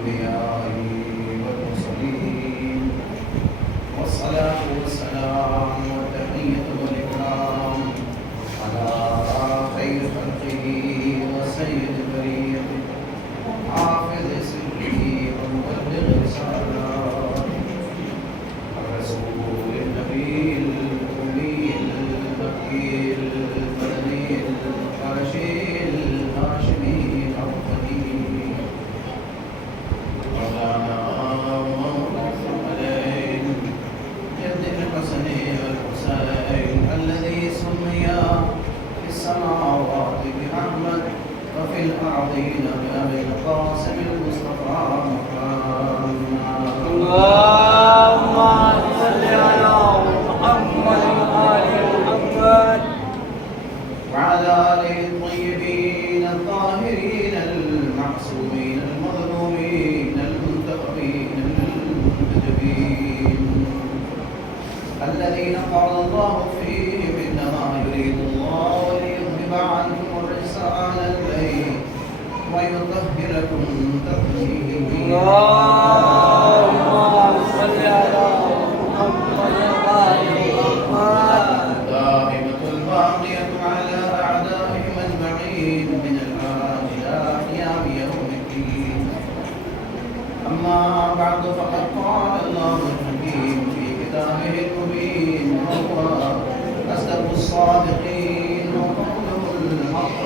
الأنبياء والمرسلين والصلاة والسلام والتحية والإكرام على خير خلقه وسيد بريته حافظ سره ومبلغ رسالته الرسول النبي الأمي المكي المدني القرشي الهاشمي الأرضي مولانا محمد جد الحسن والحسين الذي سمي في السماوات بأحمد وفي الأرضين بأبي القاسم المصطفى محمد. اللهم صل على محمد وآل محمد وعلى آله الطيبين الطاهرين المعصومين المظلومين المنتخبين المنتجبين الذين قال الله فيهم إنما يريد الله ليذهب عنكم الرجس أهل البيت ويطهركم تطهيرا. اللهم صل على محمد وآل محمد دائمة الباقية على أعدائهم أجمعين من الآن إلى قيام يوم الدين. أما بعد فقد قال الله الحكيم في كتابه المبين وهو أصدق الصادقين وقوله الحق.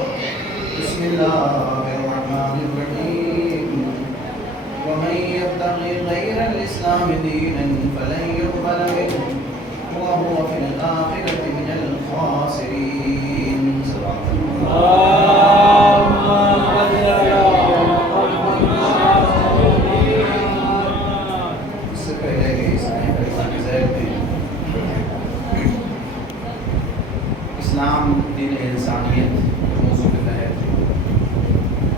بسم الله الرحمن الرحيم. ومن يبتغي غير الإسلام دينا فلن يقبل منه وهو في الآخرة من الخاسرين. صدق الله. اللهم صل على محمد. اس سے پہلے کہ اس آیت کریمہ کے ذیل میں اسلام دین انسانیت کے موضوع کے تحت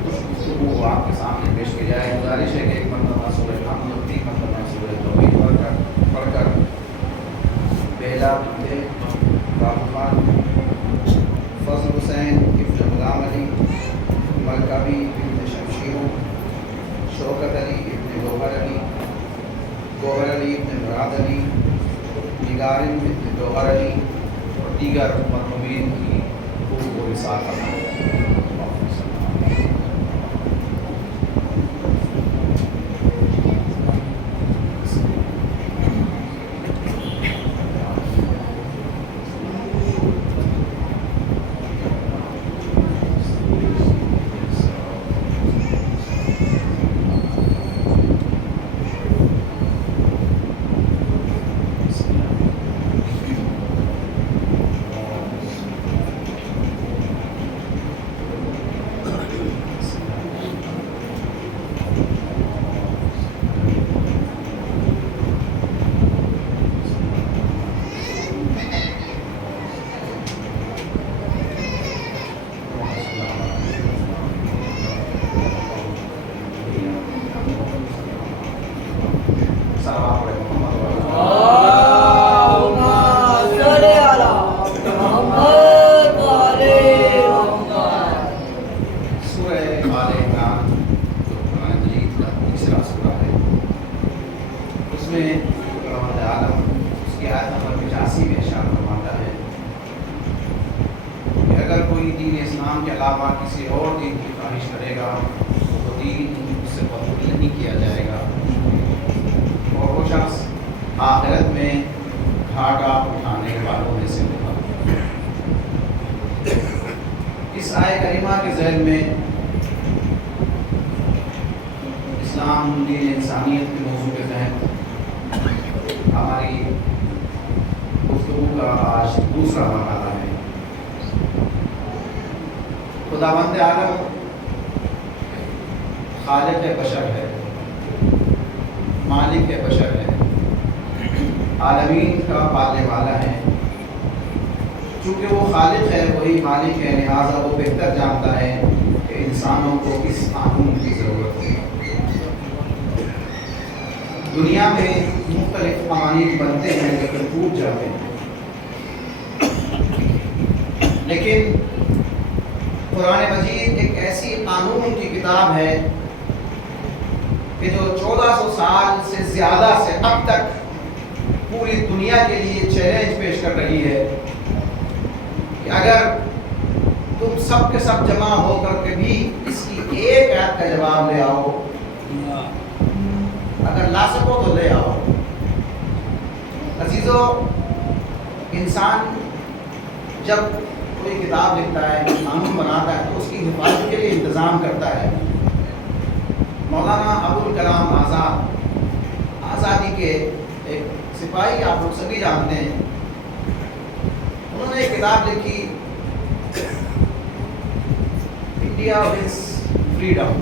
کچھ گفتگو آپ کے سامنے پیش کی جائے. گزارش ہے کہ ایک مرتبہ سورہ حمد اور 3 مرتبہ سورہ توحید پڑھ کر پہلا بنتے بابو خان فضل حسین ابن غلام علی ملکبی ابن شمشیر شوکت علی ابن گوہر علی ابن مراد علی نگارن ابن جوہر علی اور دیگر مرحومین کی روح و رسالت کرنا. آخرت میں گھاٹا اٹھانے والوں میں سے ہوگا. اس آیت کریمہ کے ذیل میں اسلام دین انسانیت کے موضوع کے تحت ہماری گفتگو کا آج دوسرا مرحلہ ہے. خداوند عالم خالق بشر ہے، مالک بشر ہے، عالمین کا پالنے والا ہے. چونکہ وہ خالق ہے وہی مالک ہے، لہٰذا وہ بہتر جانتا ہے کہ انسانوں کو کس قانون کی ضرورت ہے. دنیا میں مختلف قوانین بنتے ہیں لیکن ٹوٹ جاتے ہیں. لیکن قرآن مجید ایک ایسی قانون کی کتاب ہے کہ جو 1400 سال سے زیادہ سے اب تک پوری دنیا کے لیے چیلنج پیش کر رہی ہے کہ اگر تم سب کے سب جمع ہو کر کے بھی اس کی ایک آیت کا جواب لے آؤ، اگر لا سکو تو لے آؤ۔ عزیزو، انسان جب کوئی کتاب لکھتا ہے، قانون بناتا ہے تو اس کی حفاظت کے لیے انتظام کرتا ہے۔ مولانا ابوالکلام آزاد، آزادی کے ایک سپاہی، آپ لوگ سبھی جانتے ہیں، انہوں نے ایک کتاب لکھی، انڈیا ونس فریڈم،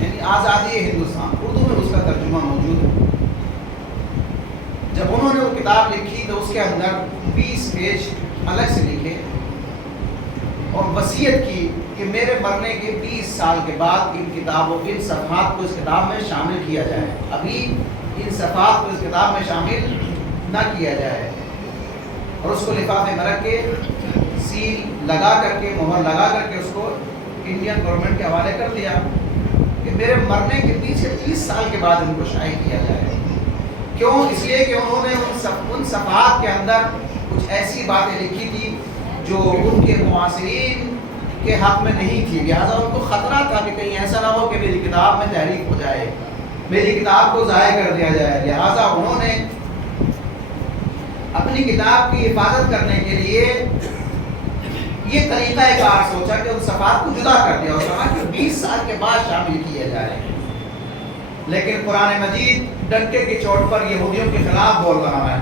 یعنی آزادی ہندوستان، اردو میں اس کا ترجمہ موجود ہے۔ جب انہوں نے وہ کتاب لکھی تو اس کے اندر 20 پیج الگ سے لکھے اور وصیت کی کہ میرے مرنے کے 20 سال کے بعد ان کتابوں، ان صفحات کو اس کتاب میں شامل کیا جائے۔ ابھی ان صفحات کو اس کتاب میں شامل نہ کیا جائے، اور اس کو لفافے میں رکھ کے سیل لگا کر کے، مہر لگا کر کے اس کو انڈین گورنمنٹ کے حوالے کر دیا کہ میرے مرنے کے 30 سال کے بعد ان کو شائع کیا جائے۔ کیوں؟ اس لیے کہ انہوں نے ان صفحات کے اندر کچھ ایسی باتیں لکھی تھی جو ان کے معاصرین کے حق میں نہیں تھی، لہٰذا ان کو خطرہ تھا کہ کہیں ایسا نہ ہو کہ میری کتاب میں تحریف ہو جائے، میری کتاب کو ضائع کر دیا جائے۔ لہٰذا انہوں نے اپنی کتاب کی حفاظت کرنے کے لیے یہ طریقہ کار سوچا کہ ان صفحات کو جدا کر دیا اور کہا کہ 20 سال کے بعد شامل کیا جائے۔ لیکن قرآن مجید ڈنکے کی چوٹ پر یہودیوں کے خلاف بول رہا ہے،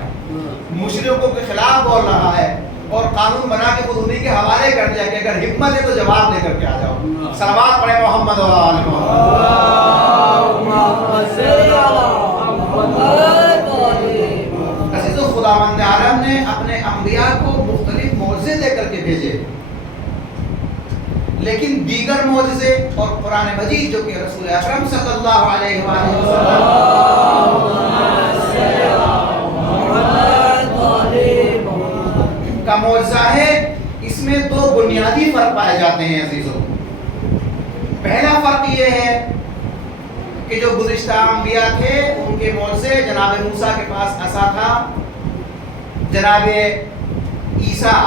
مشرکوں کے خلاف بول رہا ہے، اور قانون بنا کے خود انہیں کے حوالے کر دیا کہ اگر ہمت ہے تو جواب دے کر کے آ جاؤ۔ صلوات پڑھے محمد و آل محمد۔ عزیزو، خداوند عالم نے اپنے انبیاء کو مختلف معجزے دے کر کے بھیجے، لیکن دیگر معجزے اور قرآن مجید جو کہ رسول اکرم صلی اللہ علیہ وآلہ وسلم کا معجزہ ہے، اس میں 2 بنیادی فرق پائے جاتے ہیں عزیزو۔ پہلا فرق یہ ہے کہ جو گزشتہ انبیاء تھے ان کے معجزے، جناب موسیٰ کے پاس عصا تھا، جناب عیسیٰ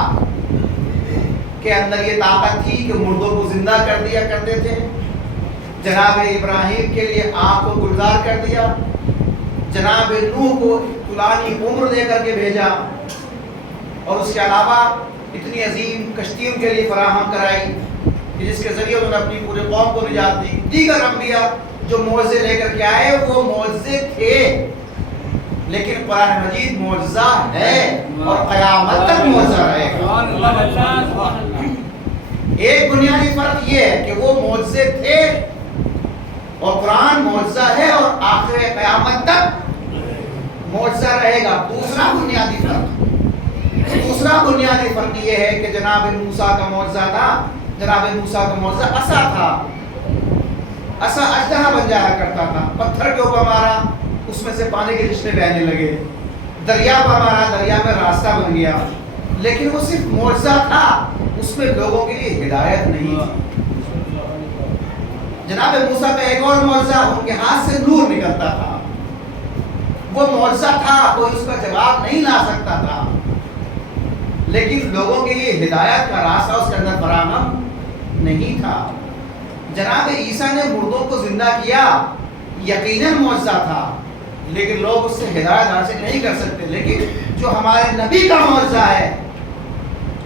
کے اندر یہ طاقت تھی کہ مردوں کو زندہ کر دیا کرتے تھے، جناب ابراہیم کے لیے آگ کو گلزار کر دیا، جناب نوح کو طولانی عمر دے کر کے بھیجا، اور اس کے علاوہ اتنی عظیم کشتی ان کے لیے فراہم کرائی کہ جس کے ذریعے انہوں نے اپنی پورے قوم کو نجات دی۔ دیگر انبیاء جو معجزے لے کر کے آئے وہ معجزے تھے، لیکن قرآن مجید معجزہ ہے اور قیامت تک معجزہ رہے گا۔ ایک بنیادی فرق یہ ہے کہ وہ معجزے تھے اور قرآن معجزہ ہے اور آخر قیامت تک معجزہ رہے گا۔ دوسرا بنیادی فرق یہ ہے کہ جناب موسیٰ کا معجزہ تھا، جناب موسیٰ کا معجزہ عصا تھا، عصا اژدہا بن جایا کرتا تھا، پتھر کے اوپر مارا اس میں سے پانی کے رشتے بہنے لگے، دریا پر مارا دریا میں راستہ بن گیا، لیکن وہ صرف معجزہ تھا، اس میں لوگوں کے لیے ہدایت نہیں تھی۔ جناب موسیٰ کا ایک اور معجزہ، ان کے ہاتھ سے نور نکلتا تھا، وہ معجزہ تھا، کوئی اس کا جواب نہیں لا سکتا تھا، لیکن لوگوں کے لیے ہدایت کا راستہ اس کے اندر فراہم نہیں تھا۔ جناب عیسیٰ نے مردوں کو زندہ کیا، یقیناً معجزہ تھا، لیکن لوگ اس سے ہدایت حاصل نہیں کر سکتے۔ لیکن جو ہمارے نبی کا معجزہ ہے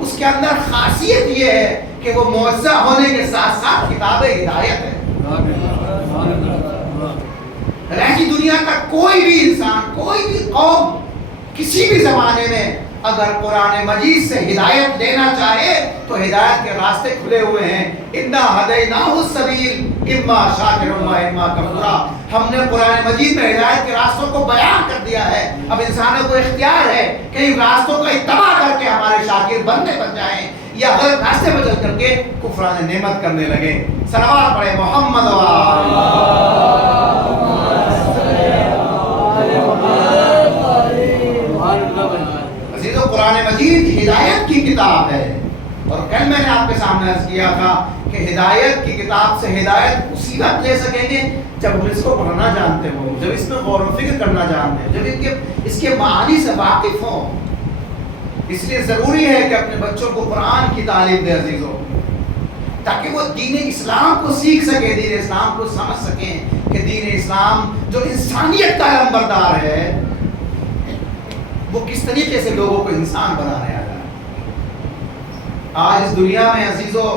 اس کے اندر خاصیت یہ ہے کہ وہ معجزہ ہونے کے ساتھ ساتھ کتاب ہدایت ہے۔ رہتی دنیا کا کوئی بھی انسان، کوئی بھی قوم کسی بھی زمانے میں اگر قرآن مجید سے ہدایت لینا چاہے تو ہدایت کے راستے کھلے ہوئے ہیں۔ اِنَّا هَدَيْنَاهُ السَّبِيلَ إِمَّا شَاكِرًا وَإِمَّا كَفُورًا، ہم نے قرآن مجید میں ہدایت کے راستوں کو بیان کر دیا ہے، اب انسانوں کو اختیار ہے کہ ان راستوں کا اتباع کر کے ہمارے شاکر بندے بن جائیں یا غلط راستے پر چل کر کے کفران نعمت کرنے لگے۔ صلوات پڑھے محمد و قرآن مجید ہدایت کی کتاب ہے، اور کل میں نے آپ کے سامنے عرض کیا تھا کہ ہدایت کی کتاب سے ہدایت اسی وقت لے سکیں گے جب ہم اس کو پڑھنا جانتے ہوں، جب اس میں غور و فکر کرنا جانتے ہیں، جب اس کے معانی سے واقف ہوں۔ اس لیے ضروری ہے کہ اپنے بچوں کو قرآن کی تعلیم دے عزیزوں، تاکہ وہ دین اسلام کو سیکھ سکیں، دین اسلام کو سمجھ سکیں کہ دین اسلام جو انسانیت کا علمبردار ہے وہ کس طریقے سے لوگوں کو انسان بنانے آیا ہے۔ آج اس دنیا میں عزیزوں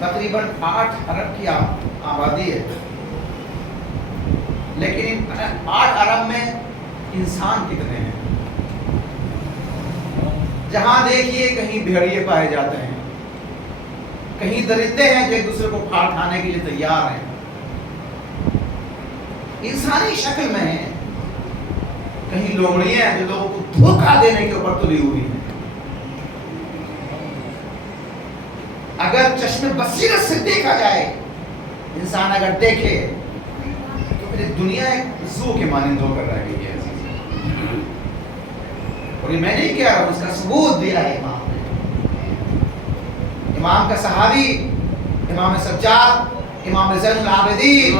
تقریباً 8 ارب کی آبادی ہے، لیکن 8 ارب میں انسان کتنے ہیں؟ جہاں دیکھیے کہیں بھیڑیے پائے جاتے ہیں، کہیں درندے ہیں جو ایک دوسرے کو پھاڑ کھانے کے لیے تیار ہیں، انسانی شکل میں ہیں، کہیں لومڑیاں ہیں جو لوگوں کو دھوکہ دینے کے اوپر تلی ہوئی ہیں۔ اگر چشم بصیرت سے دیکھا جائے، انسان اگر دیکھے تو پھر دنیا ایک زو کے مانند ہو کر رہ گئی ہے عزیز، اور یہ میں نہیں کہہ رہا ہوں، اس کا ثبوت دیا ہے امام نے۔ امام کا صحابی امام سجاد امام زین العابدین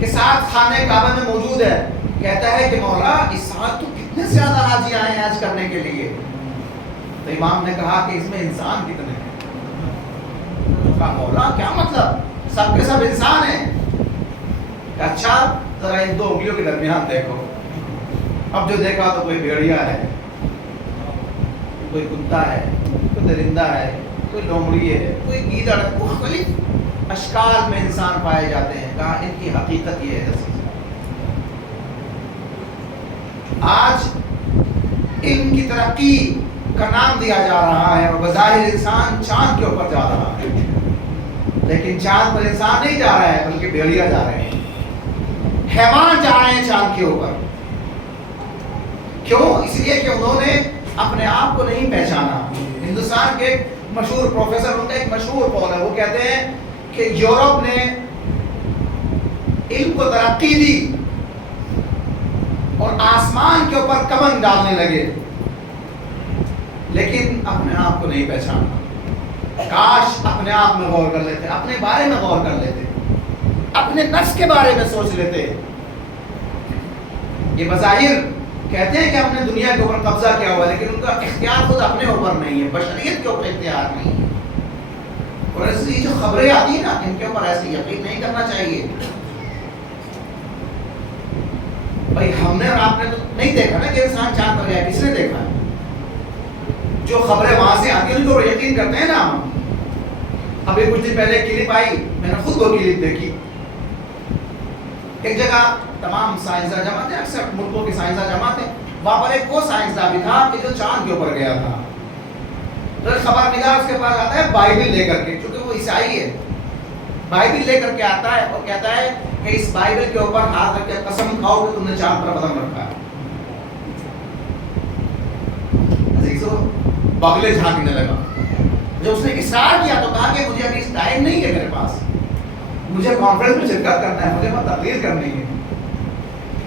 کے ساتھ خانہ کعبہ میں موجود ہے، کہتا ہے کہ مولا اس سال تو کتنے زیادہ حاجی آئے ہیں حج کرنے کے لیے۔ تو امام نے کہا کہ اس میں انسان کتنے ہیں؟ کہا مولا کیا مطلب، سب کے سب انسان ہیں؟ کہ اچھا ذرا ان دو انگلیوں کے درمیان دیکھو۔ اب جو دیکھا تو کوئی بھیڑیا ہے، کوئی کتا ہے، کوئی درندہ ہے، کوئی لومڑی ہے، کوئی گیدڑ، مختلف اشکال میں انسان پائے جاتے ہیں۔ کہا ان کی حقیقت یہ ہے آج علم کی ترقی کا نام دیا جا رہا ہے اور بظاہر انسان چاند کے اوپر جا رہا ہے، لیکن چاند پر انسان نہیں جا رہا ہے بلکہ بھیڑیا جا رہے ہیں، حیوان جا رہے ہیں چاند کے اوپر۔ کیوں؟ اس لیے کہ انہوں نے اپنے آپ کو نہیں پہچانا۔ ہندوستان کے ایک مشہور پروفیسر، ان کا ایک مشہور قول ہے، وہ کہتے ہیں کہ یورپ نے علم کو ترقی دی اور آسمان کے اوپر کمن ڈالنے لگے، لیکن اپنے آپ کو نہیں پہچانا۔ کاش اپنے آپ میں غور کر لیتے، اپنے بارے میں غور کر لیتے، اپنے نفس کے بارے میں سوچ لیتے۔ یہ بظاہر کہتے ہیں کہ ہم نے دنیا کے اوپر قبضہ کیا ہوا، لیکن ان کا اختیار خود اپنے اوپر نہیں ہے، بشریت کے اوپر اختیار نہیں ہے۔ اور ایسی جو خبریں آتی ہیں نا، ان کے اوپر ایسے یقین نہیں کرنا چاہیے۔ بھائی ہم نے اور آپ نے تو نہیں دیکھا نا کہ انسان چاند پر گیا، کس نے دیکھا ہے؟ جو خبریں وہاں سے آتی ہیں ان کو یقین کرتے ہیں نا ہم۔ ابھی کچھ دن پہلے کلپ آئی، میں نے خود وہ کلپ دیکھی، ایک جگہ تمام سائنسداں جمع تھے، اکثر ملکوں کے سائنسداں جمع تھے، وہاں پر ایک وہ سائنسداں بھی تھا کہ جو چاند کے اوپر گیا تھا۔ تو خبر نگار اس کے پاس آتا ہے بائبل لے کر کے، کیونکہ وہ عیسائی ہے، بائبل لے کر کے آتا ہے اور کہتا ہے کہ اس بائبل کے اوپر ہاتھ رکھ کے قسم کھاؤ کہ تم نے چاند پر قدم رکھا ہے۔ عزیزو بغلے جھانکنے لگا، جب اس نے اصرار کیا تو کہا کہ مجھے ابھی ٹائم نہیں ہے میرے پاس، مجھے کانفرنس میں شرکت کرنا ہے، مجھے وہاں تقریر کرنی ہے۔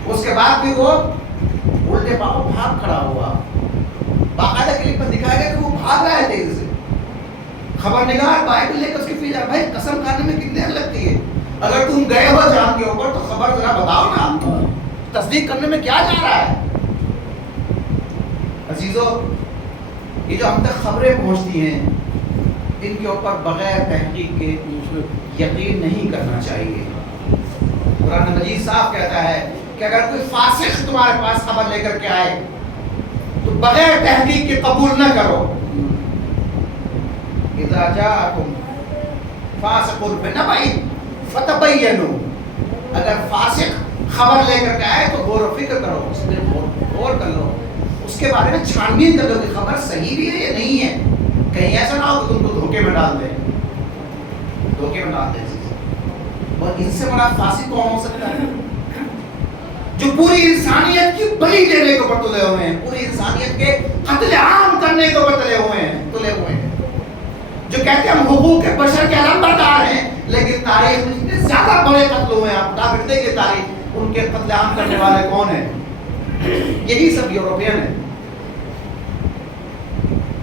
اس کے بعد بھی وہ الٹے پاؤں بھاگ کھڑا ہوا، باقاعدہ کلپ میں دکھایا گیا کہ وہ بھاگ رہا ہے تیزی سے۔ خبر نگار بائبل لے کر اس کے پیچھے، بھائی قسم کھانے میں کتنی دیر لگتی ہے؟ اگر تم گئے ہو چاند کے اوپر تو خبر ذرا بتاؤ نا، تصدیق کرنے میں کیا جا رہا ہے؟ عزیزو یہ جو ہم تک خبریں پہنچتی ہیں ان کے اوپر بغیر تحقیق کے یقین نہیں کرنا چاہیے۔ قرآن مجید صاحب کہتا ہے کہ اگر کوئی فاسق تمہارے پاس خبر لے کر کے آئے تو بغیر تحقیق کے قبول نہ کرو۔ اذا جاءکم فاسق بنبأ فتبینوا، اگر فاسق خبر لے کر کے آئے تو غور و فکر کرو، اس پہ غور کر لو، اس کے بارے میں چھان بین کر لو کہ خبر صحیح بھی ہے یا نہیں ہے، کہیں ایسا نہ ہو کہ تم کو دھوکے میں ڈال دے، دھوکے میں ڈال دے۔ اور ان سے بڑا فاسق کون ہو سکتا ہے جو پوری انسانیت کی بلی دینے کو پر تلے ہوئے ہیں، پوری انسانیت کے قتل عام کرنے کو پر تلے ہوئے ہیں، جو کہتے ہیں ہم حقوق بشر کے علمبردار ہیں، لیکن تاریخ میں جتنے زیادہ بڑے قتل ہوئے ہیں، آپ بتا سکتے ہیں کہ تاریخ ان کے قتل عام کرنے والے کون ہیں؟ یہی سب یورپین ہے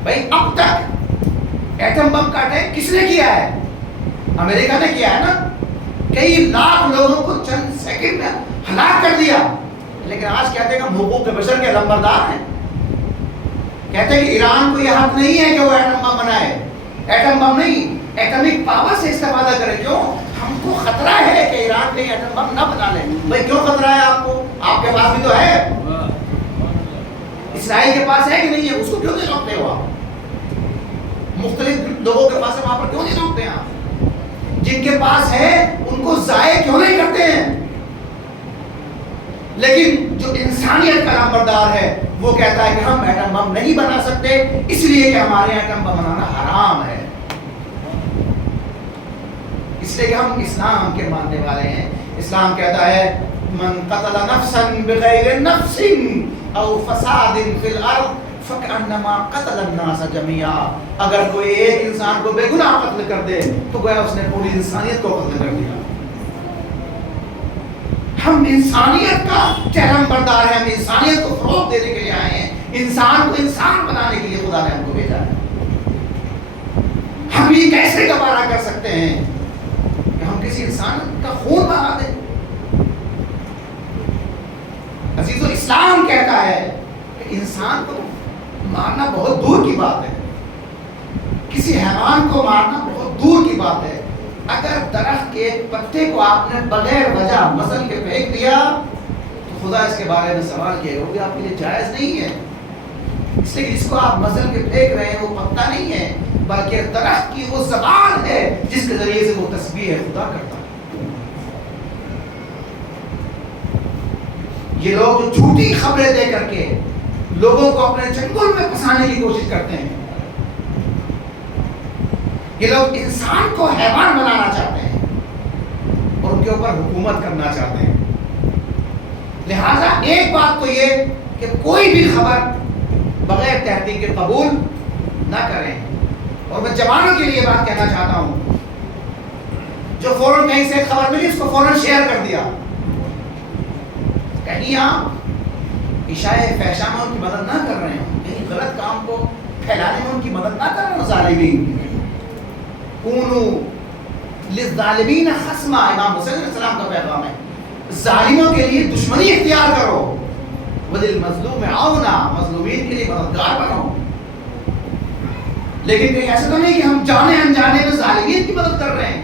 بھائی. اب تک ایٹم بم کا اٹیک کس نے کیا ہے؟ امریکہ نے کیا ہے نا. کئی لاکھ لوگوں کو چند سیکنڈ میں ہلاک کر دیا. لیکن آج کہتے ہیں کہ ہم حقوق بشر کے لمبردار ہیں. کہتے ہیں کہ ایران کو یہ حق نہیں ہے کہ وہ ایٹم بم بنائے. ایٹم بم نہیں، ایٹمک پاور سے استفادہ کرے. کیوں؟ ہم کو خطرہ ہے کہ ایران کہیں ایٹم بم نہ بنا لے. بھائی کیوں خطرہ ہے آپ کو؟ آپ کے پاس بھی تو ہے. اسرائیل کے پاس ہے کہ نہیں ہے؟ اس کو کیوں نہیں روکتے ہو آپ؟ مختلف لوگوں کے پاس ہے، وہاں پر کیوں نہیں روکتے ہیں آپ؟ جن کے پاس ہے ان کو ضائع کیوں نہیں کرتے ہیں؟ لیکن جو انسانیت کا نامبردار ہے وہ کہتا ہے کہ ہم ایٹم بم نہیں بنا سکتے، اس لیے کہ ہمارے ایٹم بم بنانا حرام ہے. اس لیے کہ ہم اسلام کے ماننے والے ہیں. اسلام کہتا ہے من قتل نفسا بغیر نفس او فساد فی الارض فکأنما قتل الناس جميعا. اگر کوئی ایک انسان کو بے گناہ قتل کر دے تو گویا اس نے پوری انسانیت کو قتل کر دیا. ہم انسانیت کا چرم بردار ہیں. ہم انسانیت کو فروغ دینے کے لیے آئے ہیں. انسان کو انسان بنانے کے لیے خدا نے ہم کو بھیجا ہے. ہم یہ کیسے گوارا کر سکتے ہیں کہ ہم کسی انسان کا خون بہا دیں؟ عزیزو، اسلام کہتا ہے کہ انسان کو مارنا بہت دور کی بات ہے. کسی حیوان کو مارنا بہت دور کی بات ہے. اگر درخت کے پتے کو آپ نے بغیر وجہ مزل کے پھینک دیا تو خدا اس کے بارے میں سوال کیے گا. وہ آپ کے لیے جائز نہیں ہے. اس لیے جس کو آپ مزل کے پھینک رہے ہیں وہ پتا نہیں ہے بلکہ درخت کی وہ زبان ہے جس کے ذریعے سے وہ تسبیح خدا کرتا ہے. یہ لوگ جو جھوٹی خبریں دے کر کے لوگوں کو اپنے چنگل میں پھنسانے کی کوشش کرتے ہیں، یہ لوگ انسان کو حیوان بنانا چاہتے ہیں اور ان کے اوپر حکومت کرنا چاہتے ہیں. لہذا ایک بات تو یہ کہ کوئی بھی خبر بغیر تحقیق کے قبول نہ کریں. اور میں جوانوں کے لیے بات کہنا چاہتا ہوں، جو فوراً کہیں سے خبر ملی اس کو فوراً شیئر کر دیا. کہیں آپ اشاعے فحشاء میں ان کی مدد نہ کر رہے ہوں، کہیں غلط کام کو پھیلانے میں ان کی مدد نہ کر رہے ہوں. ظالمین کونوا للظالمین خصما، امام حسین علیہ السلام کا پیغام ہے. ظالموں کے لیے دشمنی اختیار کرو، وللمظلوم عونا، مظلومین کے لیے مددگار بنو. لیکن کہیں ایسا تو نہیں کہ ہم جانے انجانے میں ظالمین کی مدد کر رہے ہیں.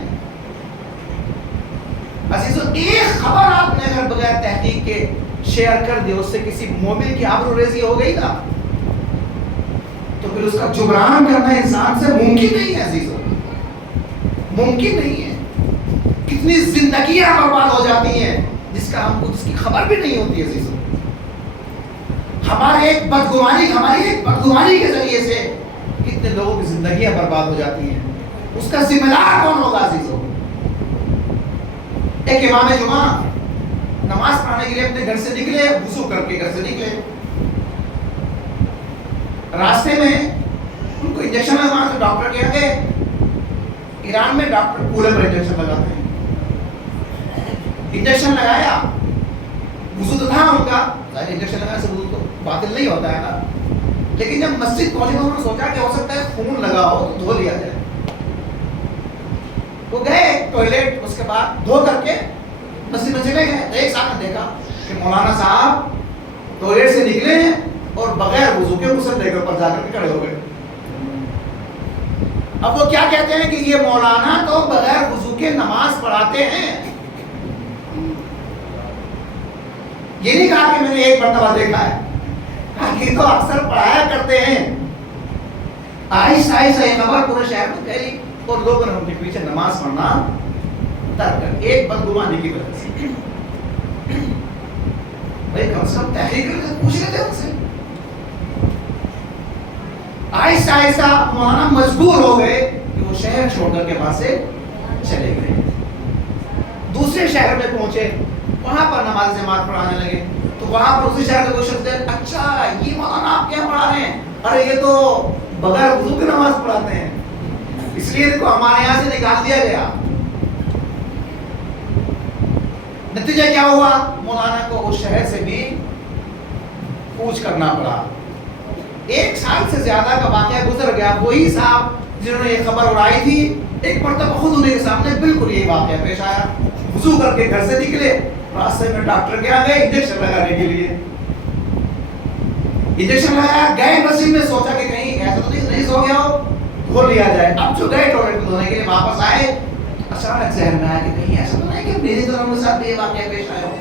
عزیزو، ایک خبر آپ نے اگر بغیر تحقیق کے شیئر کر دی، اس سے کسی مومن کی آبرو ریزی ہو گئی نا، تو پھر اس کا جبران کرنا انسان سے ممکن نہیں ہے. عزیزو، ممکن نہیں ہے. کتنی زندگیاں برباد ہو جاتی ہیں جس کی خبر بھی نہیں ہوتی. عزیزو، ہماری ایک بدگمانی کے ذریعے سے کتنے لوگوں کی زندگیاں برباد ہو جاتی ہیں. اس کا ذمہ دار کون ہوگا؟ عزیزو، ایک امام جمعہ نماز پڑھنے کے لیے اپنے گھر سے نکلے، وضو کر کے گھر سے نکلے. راستے میں ان کو انجیکشن لگوانا تو ڈاکٹر کہہ گئے، ایران میں ڈاکٹر پورے پر انجیکشن لگاتے ہیں. انجیکشن لگایا، وضو تو تھا ان کا، انجیکشن لگانے سے وضو تو باطل نہیں ہوتا ہے نا. لیکن جب مسجد پہنچے تو انہوں نے سوچا کہ ہو سکتا ہے خون لگا ہو تو دھو لیا جائے. وہ گئے ٹوائلٹ، اس کے بعد دھو کر کے مسجد میں چلے گئے. ایک ساتھ نے دیکھا کہ مولانا صاحب ٹوائلٹ سے نکلے ہیں اور بغیر وضو کے غسل لے کر اوپر جا کر کے کھڑے ہو گئے. اب وہ کیا کہتے ہیں کہ یہ مولانا تو بغیر وضو کے نماز پڑھاتے ہیں. یہ نہیں کہا کہ میں نے ایک مرتبہ دیکھا ہے، یہ تو اکثر پڑھایا کرتے ہیں. آہستہ آہستہ یہ خبر پورے شہر میں پھیلی اور لوگوں نے ان کے پیچھے نماز پڑھنا ترک کر، ایک بدگمانی کی وجہ سے. بھائی کم سے کم تحقیق کر کے پوچھ لیتے ان سے. آہستہ آہستہ مولانا مجبور ہو گئے کہ وہ شہر چھوڑ کر کے وہاں سے چلے گئے. دوسرے شہر میں پہنچے، وہاں پر نماز جماعت پڑھانے لگے. تو وہاں پر اسی شہر کے کوئی شخص ہے، اچھا یہ مولانا آپ کیا پڑھا رہے ہیں؟ ارے یہ تو بغیر وضو کی نماز پڑھاتے ہیں، اس لیے ان کو ہمارے یہاں سے نکال دیا گیا. نتیجہ کیا ہوا؟ مولانا کو اس شہر سے بھی کوچ کرنا پڑا. 1 سال سے زیادہ کا واقعہ گزر گیا. وہی صاحب جنہوں نے یہ خبر اڑائی تھی ایک مرتبہ خود انہیں کے سامنے بالکل یہ واقعہ پیش آیا. وضو کر کے گھر سے نکلے, راستے میں ڈاکٹر کے گئے انجیکشن لگانے کے لیے. انجیکشن لگایا, گئے مسجد میں, سوچا کہ کہیں ایسا تو نہیں سو گیا ہو, دھو لیا جائے. اب جو گئے ٹوائلٹ میں دھونے کے لیے واپس آئے, اچانک ذہن میں آیا کہ کہیں ایسا تو نہیں کہ میری طرح کے ساتھ یہ واقعہ پیش آیا ہو.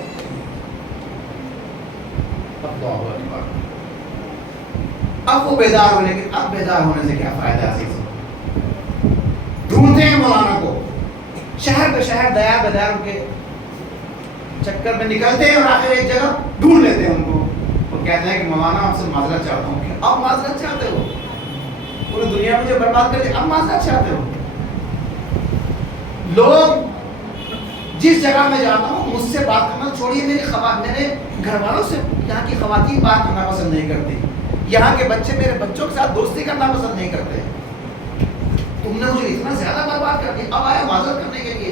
اب وہ بیدار ہونے کے, اب بیدار ہونے سے کیا فائدہ عزیز. ڈھونڈتے ہیں مولانا کو, شہر بے شہر دیار بدار کے چکر میں نکلتے ہیں اور آخر ایک جگہ ڈھونڈ لیتے ہیں ان کو. وہ کہتے ہیں کہ مولانا آپ سے معذرت چاہتا ہوں. کہ اب معذرت چاہتے ہو؟ پوری دنیا مجھے برباد کر دی, اب معذرت چاہتے ہو؟ لوگ جس جگہ میں جاتا ہوں مجھ سے بات کرنا چھوڑیے, میرے گھر والوں سے یہاں کی خواتین بات کرنا پسند نہیں کرتی, یہاں کے بچے میرے بچوں کے ساتھ دوستی کرنا پسند نہیں کرتے. تم نے مجھے اتنا زیادہ برباد کر دیا, اب آیا معذرت کرنے کے لیے.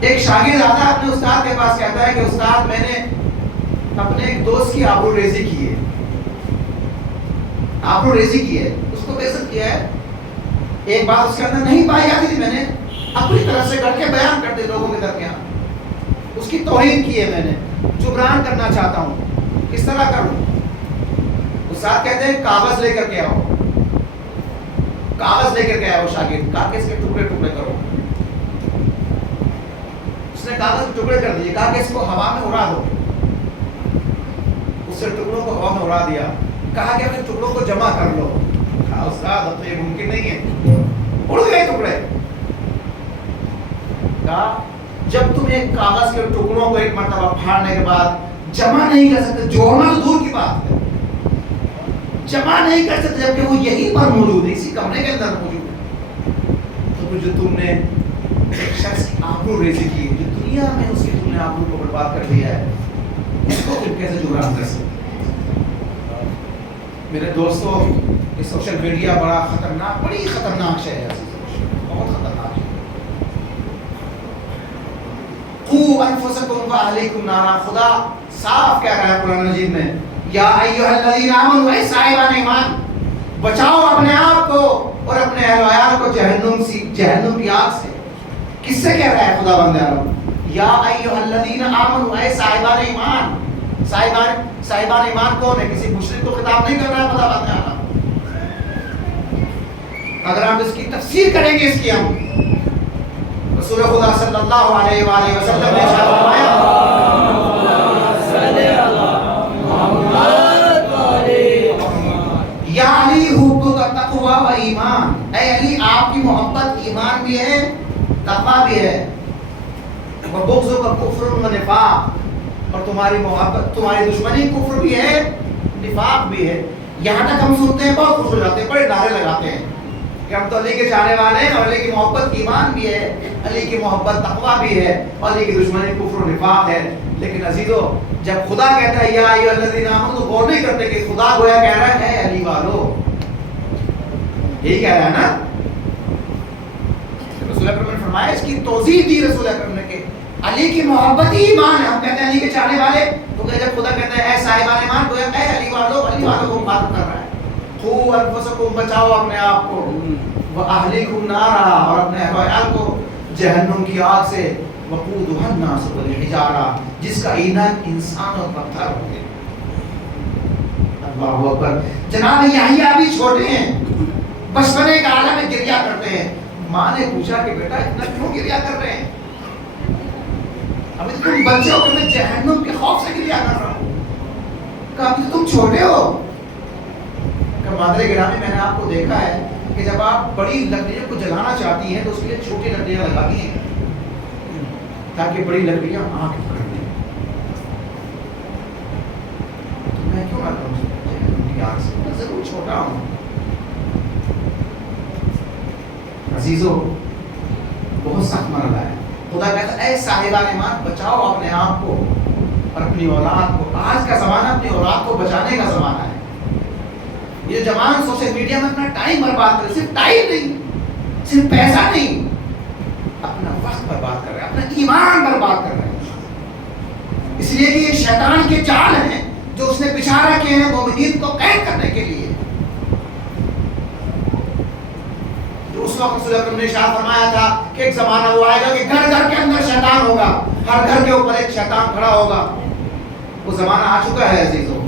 ایک شاگرد آتا ہے اپنے استاد کے پاس, کہتا ہے کہ استاد میں نے اپنے ایک دوست کی آبرو ریزی کی ہے. آبرو ریزی کی ہے, اس کو بے عزت کیا ہے. ایک بات اس کے اندر نہیں پائی جاتی تھی, میں نے اپنی طرف سے کر کے بیان کر دے لوگوں کے درمیان. اس کی توہین کی ہے میں نے, جبران کرنا چاہتا ہوں, کس طرح کروں؟ استاد کہتے ہیں کاغذ لے کر کے آؤ. کاغذ لے کر کے آیا وہ شاگرد, کاغذ کے ٹکڑے ٹکڑے کرو. اس نے کاغذ کے ٹکڑے کر دیے, کہا کہ اس کو ہوا میں اڑا دو. اس نے ٹکڑوں کو ہوا میں اڑا دیا, کہا کہ اپنے ٹکڑوں کو جمع کر لو. کہا استاد اب تو یہ ممکن نہیں ہے, اڑ گئے ٹکڑے. کہا جب تم ایک کاغذ کے ٹکڑوں کو ایک مرتبہ پھاڑنے کے بعد جمع نہیں کر سکتے, جوڑنا تو دور کی بات ہے, جمع نہیں کر سکتے جبکہ وہ یہیں پر موجود ہے, اسی کمرے کے اندر موجود ہے, تو جو تم نے ایک شخص کی آبرو ریزی کی, جو دنیا میں اس کی تم نے آبرو کو برباد کر دیا ہے, اس کو تم کیسے جبران کر سکتے؟ میرے دوستوں, یہ سوشل میڈیا بڑا خطرناک, بڑی خطرناک شے ہے, بہت خطرناک ہے. قوا انفسکم واہلیکم نارا. خدا صاف کہہ رہا ہے قرآن مجید میں, یا ایھا الذین آمنوا, اے صاحبان ایمان, بچاؤ اپنے آپ کو اور اپنے اہل و عیال کو جہنم کی آگ سے. کس سے کہہ رہا ہے خدا بندہ؟ یا ایھا الذین آمنوا, اے صاحبان ایمان. صاحبان ایمان کون ہے؟ کسی مشرک کو خطاب نہیں کر رہا ہے خدا بندہ. اگر ہم اس کی تفسیر کریں گے, اس کی ہم رسول خدا صلی اللہ علیہ وآلہ وسلم نے ارشاد فرمایا, یا علی حبک تقوی و ایمان, اے علی آپ کی محبت ایمان بھی ہے, تقوی بھی ہے. وبغضک کفر و نفاق, اور تمہاری محبت, تمہاری دشمنی کفر بھی ہے, نفاق بھی ہے. یہاں تک ہم سنتے ہیں بہت خوش ہو جاتے ہیں, بڑے نعرے لگاتے ہیں کہ ہم تو علی کے چاہنے والے ہیں, اور علی کی محبت ایمان بھی ہے, علی کی محبت تقوی بھی ہے, اور علی کی دشمنی کفر و نفاق ہے. لیکن عزیزو, جب خدا کہتا ہے یا ایھا الذین آمنوا, تو غور نہیں کرتے کہ خدا گویا کہہ رہا ہے علی والو, یہی کہہ رہا ہے نا. رسول اکرم نے فرمایا, اس کی توضیح دی رسول اکرم نے کہ علی کی محبت ہی ایمان ہے. ہم کہتے ہیں علی کے چاہنے والے, تو کہ جب خدا کہتا ہے اے صاحبان ایمان, گویا اے علی والو, علی والوں کو بات کر رہا ہے. قوا انفسکم, بچاؤ اپنے آپ کو, واہلیکم نارا, اور اپنے اہل و عیال کو جہنم کی آگ سے. وقودھا الناس والحجارہ, جس کا ایندھن انسان اور پتھر ہوں گے. اللہ اکبر. جناب یحییٰ بھی چھوٹے ہیں, بچپنے کا عالم میں گریا کرتے ہیں. ماں نے پوچھا کہ بیٹا اتنا کیوں گریا کر رہے ہیں؟ ابھی تو تم بچے ہو کہ میں جہنم کے خوف سے گریا کر رہا ہوں. کہا ابھی تو تم چھوٹے ہو. کہ مادر گرامی, میں نے آپ کو دیکھا ہے کہ جب آپ بڑی لکڑیوں کو جلانا چاہتی ہیں تو اس کے لیے چھوٹی لکڑیاں لگاتی ہیں تاکہ بڑی لکڑیاں آگ پکڑ لیں. تو میں کیوں نہ کروں جہنم کی آگ سے؟ میں ضرور چھوٹا ہوں. عزیزو, بہت سخت مرحلہ ہے. خدا کہتا ہے اے صاحبان ایمان, بچاؤ اپنے آپ کو اور اپنی اولاد کو. آج کا زمانہ اپنی اولاد کو بچانے کا زمانہ ہے. یہ جوان سوشل میڈیا میں اپنا ٹائم برباد کرے, صرف ٹائم نہیں, صرف پیسہ نہیں, اپنا وقت برباد کر رہے ہیں, اپنا ایمان برباد کر رہے ہیں. اس لیے کہ یہ شیطان کے جال ہیں. وقت رسول اکرم نے ارشاد فرمایا تھا کہ ایک زمانہ وہ آئے گا کہ گھر گھر کے اندر شیطان ہوگا، ہر گھر کے اوپر ایک شیطان کھڑا ہوگا. وہ زمانہ آ چکا ہے عزیزوں.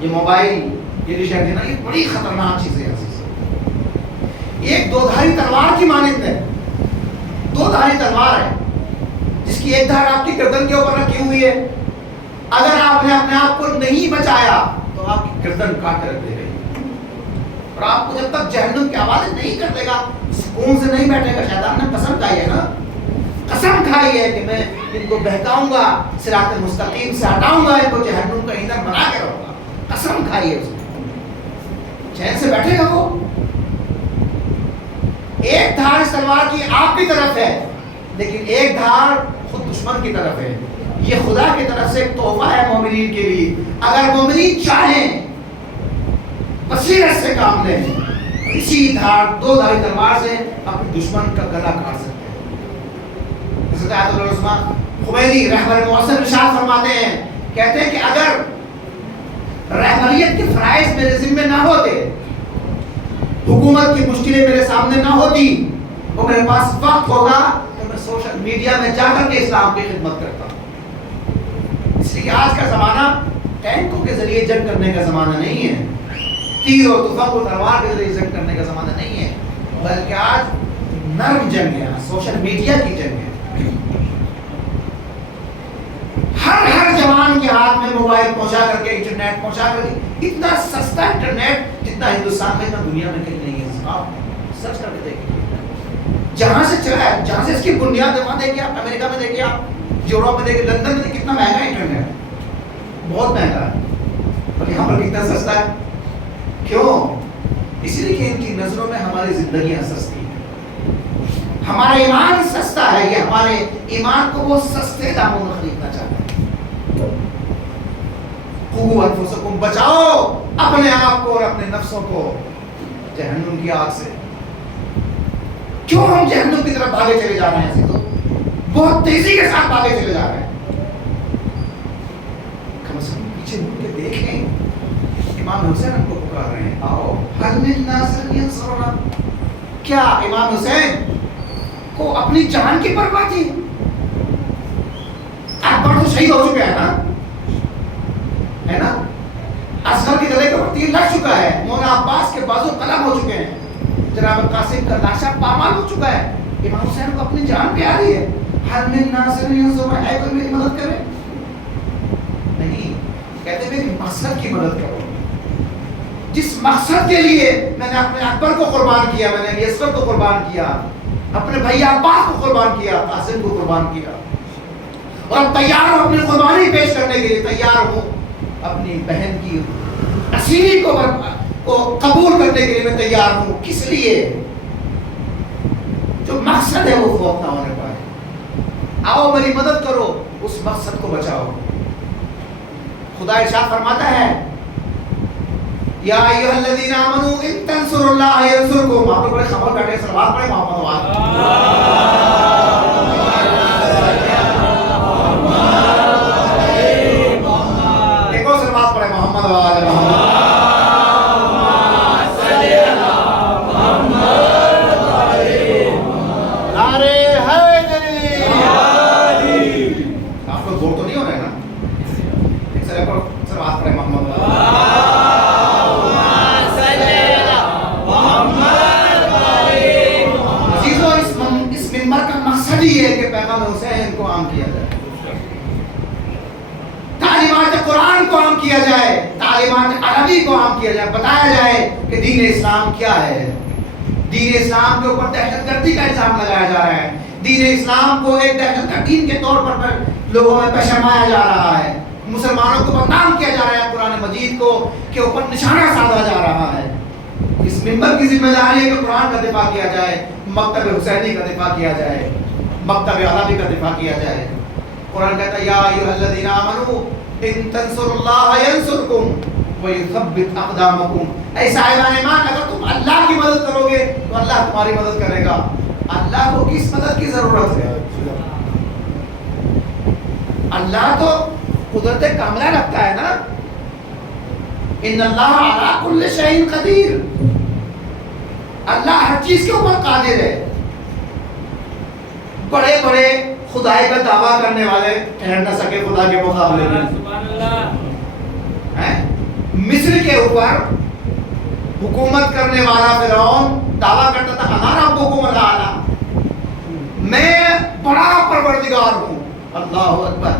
یہ موبائل، یہ رشتہ ہے نا، یہ بڑی خطرناک چیز ہے عزیزوں. ایک دو دھاری تلوار کی مانند ہے. دو دھاری تلوار ہے جس کی ایک دھار آپ کی گردن کے اوپر رکھی ہوئی ہے. اگر آپ نے اپنے آپ کو نہیں بچایا تو آپ کی گردن کاٹ کر رکھ دے گی، اور آپ کو جب تک جہنم کی آواز نہیں کر دے گا سکون سے نہیں بیٹھے گا. شیطان نے قسم کھائی ہے نا، قسم کھائی ہے کہ میں ان کو بہکاؤں گا، صراط مستقیم سے ہٹاؤں گا، ان کو جہنم کا ایندھن بنا کے رہوں گا. قسم کھائی ہے اس نے. چین سے بیٹھے گا وہ؟ ایک دھار اس تلوار کی آپ کی طرف ہے، لیکن ایک دھار خود دشمن کی طرف ہے. یہ خدا کی طرف سے ایک تحفہ ہے مومنین کے لیے. اگر مومنین چاہیں بصیرت سے کام لیں، اسی دھار دو دھاری تلوار سے اپنے دشمن کا گلا کاٹ سکتے ہیں. حضرت آیت اللہ عثمان خمینی رہبر معظم ارشاد فرماتے ہیں، کہتے ہیں کہ اگر رہبریت کے فرائض میرے ذمہ نہ ہوتے، حکومت کی مشکلیں میرے سامنے نہ ہوتی، اور میرے پاس وقت ہوگا تو میں سوشل میڈیا میں جا کر کے اسلام کی خدمت کرتا. اس لیے آج کا زمانہ ٹینکوں کے ذریعے جنگ کرنے کا زمانہ نہیں ہے، تیر و تفنگ و تلوار کے ذریعے جنگ کرنے کا زمانہ نہیں ہے، بلکہ آج نرم جنگ ہے، سوشل میڈیا کی جنگ ہے. ہر جوان کے ہاتھ میں موبائل پہنچا کر کے، انٹرنیٹ پہنچا کر کے. اتنا سستا انٹرنیٹ جتنا ہندوستان میں، اتنا دنیا میں کہیں نہیں ہے. آپ سرچ کر کے دیکھیں، جہاں سے چلا ہے، جہاں سے اس کی بنیاد ہے، وہاں دیکھیے آپ. امریکہ میں دیکھیے آپ، یوروپ میں دیکھیے، لندن میں کتنا مہنگا ہے انٹرنیٹ، بہت مہنگا ہے. اور یہاں پر کتنا سستا ہے. کیوں؟ اس لیے کہ ان کی نظروں میں ہماری زندگیاں سستی ہیں، ہمارا ایمان سستا ہے. یہ ہمارے ایمان کو وہ سستے داموں میں خریدنا چاہتے ہیں. قوا انفسکم، بچاؤ اپنے آپ کو اور اپنے نفسوں کو جہنم کی آگ سے. کیوں ہم جہنم کی طرف بھاگے چلے جا رہے ہیں؟ تو بہت تیزی کے ساتھ بھاگے چلے جا رہے ہیں. کم از کم پیچھے مڑ کے دیکھیں. امام حسین ہم کو پکار رہے ہیں، آؤ حل من ناصر ینصرنا. کیا امام حسین کو اپنی جان کی پرواہ تھی؟ اکبر تو شہید ہو چکے ہیں نا، ہے نا. اصغر کے گلے کا تیر لگ چکا ہے، مولانا عباس کے بازو قلم ہو چکے ہیں، جناب قاسم کا لاشا پامال ہو چکا ہے. امام حسین کو اپنی جان پہ آ رہی ہے. حل من ناصر ینصرنا، ہے کوئی میری مدد کرے؟ نہیں. کہتے میری مقصد کی مدد کرو. جس مقصد کے لیے میں نے اپنے اکبر کو قربان کیا، میں نے یسر کو قربان کیا، اپنے بھائی عباس کو قربان کیا، قاسم کو قربان کیا، اور اب تیار ہوں اپنی قربانی پیش کرنے کے لیے. تیار ہوں اپنی بہن کی اسیری کو قبول کرنے کے لیے میں تیار ہوں. کس لیے؟ جو مقصد ہے وہ فوت نہ ہونے پائے. آؤ میری مدد کرو، اس مقصد کو بچاؤ. خدا ارشاد فرماتا ہے، یا ایھا الذین آمنوا ان تنصروا اللہ ینصرکم. آپ لوگ بڑے خبر بیٹھے صلوات پڑھیں محمد وعلى. دیکھو صلوات پڑھیں محمد وعلى محمد. آپ لوگ بور تو نہیں ہو رہے نا؟ ایک صلوات پڑھیں محمد وعلى. یہ ہے کہ پیغام حسین کو عام کیا جائے، تعلیمات قرآن کو عام کیا جائے، تعلیمات عربی کو عام کیا جائے. بتایا جائے کہ دین اسلام کیا ہے. دین اسلام کے اوپر دہشت گردی کا الزام لگایا جا رہا ہے. دین اسلام کو ایک دہشت گردی کے طور پر لوگوں میں پہچانا جا رہا ہے. مسلمانوں کو بدنام کیا جا رہا ہے. قرآن مجید کو کے اوپر نشانہ سادھا جا رہا ہے. اس منبر کی ذمہ داری ہے کہ قرآن کا دفاع کیا جائے، مکتب حسینی کا دفاع کیا جائے، مکتب عربی کا دفاع کیا جائے. قرآن کہتا ہے، یا ایھا الذین آمنوا ان تنصروا اللہ ینصرکم ویثبت اقدامکم. اے صاحبان ایمان، اگر تم اللہ کی مدد کرو گے تو اللہ تمہاری مدد کرے گا. اللہ کو کس مدد کی ضرورت ہے؟ اللہ تو قدرت کاملہ رکھتا ہے نا. ان اللہ علی کل شیء قدیر. اللہ ہر چیز کے اوپر قادر ہے. بڑے بڑے خدائی کا دعویٰ کرنے والے ٹھہر نہ سکے خدا کے مقابلے میں. مصر کے اوپر حکومت کرنے والا فرعون دعویٰ کرتا تھا انا ربکم الاعلی، میں بڑا پروردگار ہوں. اللہ اکبر.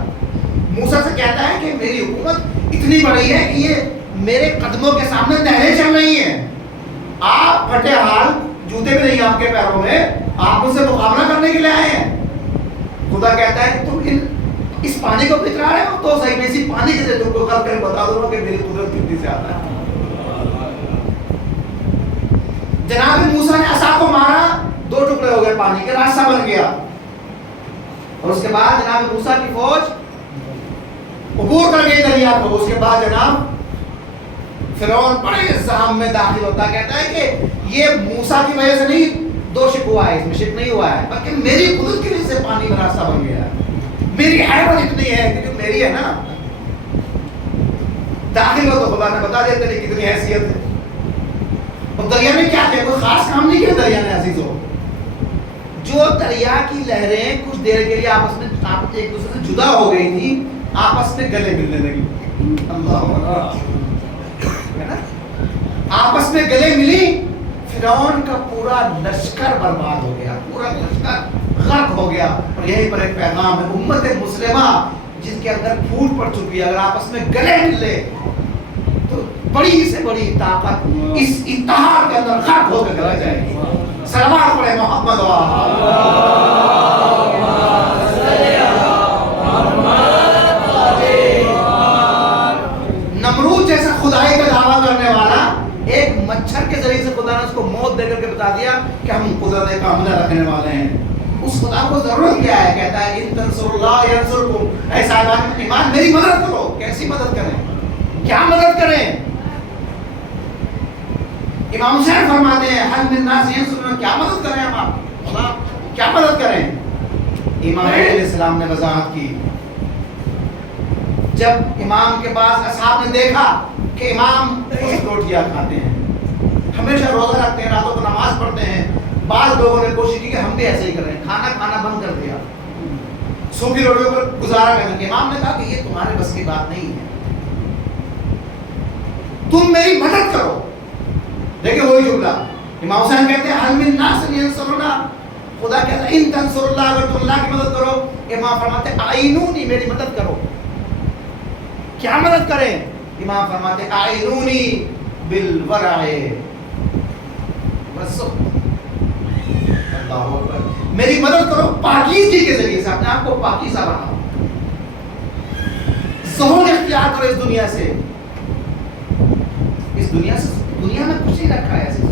موسیٰ سے کہتا ہے کہ میری حکومت اتنی بڑی ہے کہ یہ میرے قدموں کے سامنے نہریں چل رہی ہیں. آپ پھٹے حال، جوتے بھی نہیں آپ کے پیروں میں، آپ ان سے مقابلہ کرنے کے لیے آئے ہیں. خدا کہتا ہے تم اس پانی کو پترا رہے ہو تو صحیح میں اسی پانی کے سے تم کو کر بتا دوں کہ میری قدرت کتنی زیادہ ہے. جناب موسیٰ نے عصا کو مارا، 2 ٹکڑے ہو گئے، پانی کے راستہ بن گیا. اور اس کے بعد جناب موسیٰ کی فوج عبور کر گئی دریا کو. اس کے بعد جناب فرعون بڑے ازدحام میں داخل ہوتا، کہتا ہے کہ یہ موسیٰ کی وجہ سے نہیں دوشک ہوا ہے، اس میں شک نہیں ہوا ہے، بلکہ میری قدرت کی وجہ سے پانی میں راستہ بن گیا ہے. میری حیبت اتنی ہے کہ جو میری ہے نا، داخل ہو تو خدا نے بتا دیا تیری کتنی حیثیت ہے. اور دریا میں کیا کیا، کوئی خاص کام نہیں کیا دریا نے عزیزوں. جو دریا کی لہریں کچھ دیر کے لیے آپس میں ایک دوسرے سے جدا ہو گئی تھی، آپس میں گلے ملنے لگی. اللہ آپس میں گلے ملی. فرعون کا پورا لشکر برباد ہو گیا، پورا لشکر غرق ہو گیا. اور یہیں پر ایک پیغام ہے امت مسلمہ جس کے اندر پھوٹ پڑ چکی ہے، اگر آپس میں گلے مل لے تو بڑی سے بڑی طاقت اس اتحاد کے اندر غرق ہو کے گلا جائے گی. صلوات پڑھے محمد نمرود جیسا خدائی کا دعویٰ کرنے والا ایک مچھر کے ذریعے سے خدا نے اس کو موت دے کر کے بتا دیا کہ ہم قدرت کاملہ رکھنے والے ہیں. اس خدا کو ضرورت کیا ہے؟ کہتا ہے ان تنصروا اللہ ینصرکم. اے صاحبان ایمان میری مدد کرو. کیسی مدد کریں؟ کیا مدد کریں؟ امام حسین فرماتے ہیں حل من الناس ینصرون، کیا مدد کریں ہم آپ خدا، کیا مدد کریں؟ امام علیہ السلام نے وضاحت کی. جب امام کے پاس اصحاب نے دیکھا کہ امام روٹیاں کھاتے ہیں، ہمیشہ روزہ رکھتے ہیں، راتوں کو نماز پڑھتے ہیں، بعض لوگوں نے کوشش کی کہ ہم بھی ایسے ہی کریں، کھانا کھانا بند کر دیا، سوکھی روٹیوں پر گزارا کرنے کے. امام نے کہا کہ یہ تمہارے بس کی بات نہیں ہے، تم میری مدد کرو. دیکھیں وہی جملہ امام حسین کہتے ہیں حل من الناس ینصرون، خدا کہتا ہے ان تنصروا اللہ، اگر تم اللہ کی مدد کرو. امام فرماتے ہیں اعینونی، میری مدد کرو. کیا مدد کریں؟ امام فرماتے ہیں اعینونی بالورع، بس اللہ اکبر، میری مدد کرو پاکیزگی کے ذریعے سے، اپنے آپ کو پاکیزہ بناؤ، زہد اختیار کرو اس دنیا سے. اس دنیا سے دنیا میں کچھ نہیں رکھا ہے ایسے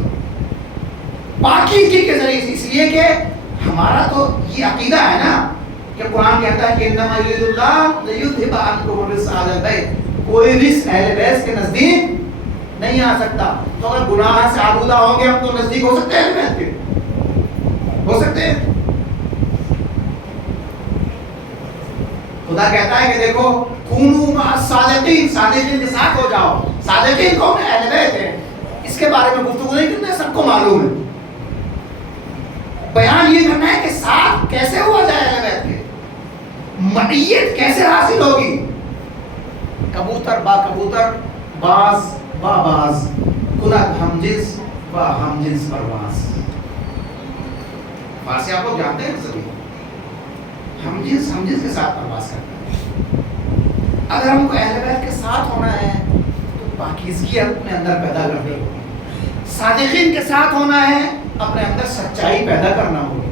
پاکیزگی کے ذریعے سے. اس لیے کہ ہمارا تو یہ عقیدہ ہے نا کہ قرآن کہتا ہے کہ انما یرید اللہ لیذھب عنکم الرجس اہل البیت، کوئی رجس اہل بیت کے نزدیک نہیں آ سکتا. تو اگر گناہ سے آلودہ ہوں گے ہم تو نزدیک ہو سکتے ہیں اہل بیت کے؟ ہو سکتے ہیں؟ خدا کہتا ہے کہ دیکھو کونوا مع الصادقین، صادقین کے ساتھ ہو جاؤ. صادقین کون ہے؟ اہل بیت ہے. اس کے بارے میں گفتگو نہیں کرنا ہے، سب کو معلوم ہے. بیان یہ کرنا ہے کہ ساتھ کیسے ہوا جائے اہل بیت کے، معیت کیسے حاصل ہوگی. کبوتر با کبوتر، باز با باز، کنک ہم جنس با ہم جنس پرواز. فارسی آپ لوگ جانتے ہیں سبھی، ہم جنس کے ساتھ پرواز کرتے ہیں. اگر ہم کو اہل بیت کے ساتھ ہونا ہے تو پاکیزگی اپنے اندر پیدا کرنی ہوگی. صادقین کے ساتھ ہونا ہے، اپنے اندر سچائی پیدا کرنا ہوگی.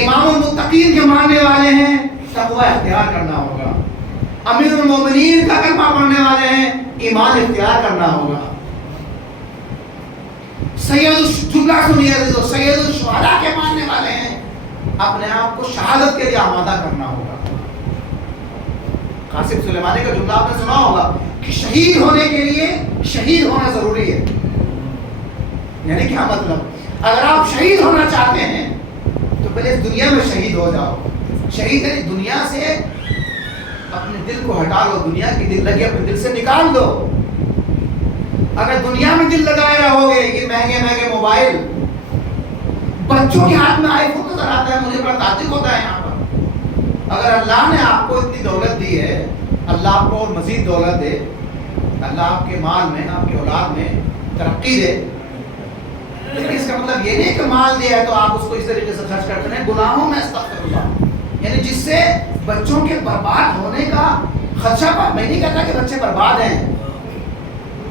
امام المتقین کے ماننے والے ہیں، تقوی اختیار کرنا ہوگا. امیر المومنین کا کلمہ پڑھنے والے ہیں، ایمان اختیار کرنا ہوگا. جملہ سنیے عزیزو، سید الشہداء کے ماننے والے ہیں، اپنے آپ کو شہادت کے لیے آمادہ کرنا ہوگا. قاسم سلیمانی کا جملہ آپ نے سنا ہوگا کہ شہید ہونے کے لیے شہید ہونا ضروری ہے. یعنی کیا مطلب؟ اگر آپ شہید ہونا چاہتے ہیں تو پہلے اس دنیا میں شہید ہو جاؤ. شہید ہے دنیا سے اپنے دل کو ہٹا لو، دنیا کی دل لگی اپنے دل سے نکال دو. اگر دنیا میں دل لگائے رہو گے، یہ مہنگے مہنگے موبائل، بچوں کے ہاتھ میں آئی فون نظر آتا ہے، مجھے بڑا تعجب ہوتا ہے یہاں پر۔ اگر اللہ نے آپ کو اتنی دولت دی ہے، اللہ آپ کو اور مزید دولت دے، اللہ آپ کے مال میں، آپ کے اولاد میں ترقی دے، لیکن اس کا مطلب یہ نہیں کہ مال دیا ہے تو آپ اس کو اس طریقے سے خرچ کرتے ہیں گناہوں میں استغفر اللہ، یعنی جس سے بچوں کے برباد ہونے کا خدشہ پا۔ میں نہیں کہتا کہ بچے برباد ہیں،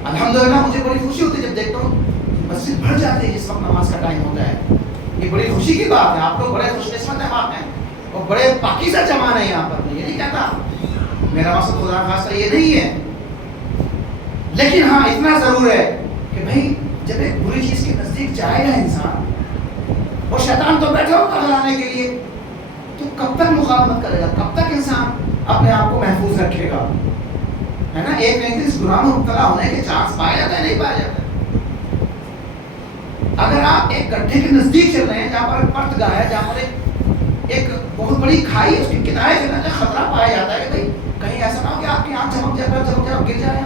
الحمدللہ مجھے بڑی خوشی ہوتی ہے جب دیکھتا ہوں مسجد بھر جاتی ہے جس وقت نماز کا ٹائم ہوتا ہے، یہ بڑی خوشی کی بات ہے، آپ لوگ بڑے خوش قسمت ہیں آپ ہیں اور بڑے پاکیزہ جوان ہیں یہاں پر، میں یہ نہیں کہتا، میرا مقصد خدا خاصہ یہ نہیں ہے، لیکن ہاں اتنا ضرور ہے کہ بھائی جب ایک بری چیز کے نزدیک جائے گا انسان اور شیطان تو بیٹھا ہوگا ہلانے کے لیے، تو کب تک مقاومت کرے گا، کب تک انسان اپنے آپ کو محفوظ رکھے گا، ہے نا؟ ایک نہیں اس گناہ میں مبتلا ہونے کے چانس پایا جاتا ہے، نہیں پایا جاتا ہے۔ اگر آپ ایک گڈھے کے نزدیک چل رہے ہیں جہاں پر پرت گاہ ہے، جہاں پر ایک بہت بڑی کھائی ہے، اس کی کنارے چلنے کا خطرہ پایا جاتا ہے کہ بھائی کہیں ایسا نہ ہو کہ آپ کی آنکھ چمک جائے آپ گر جائیں،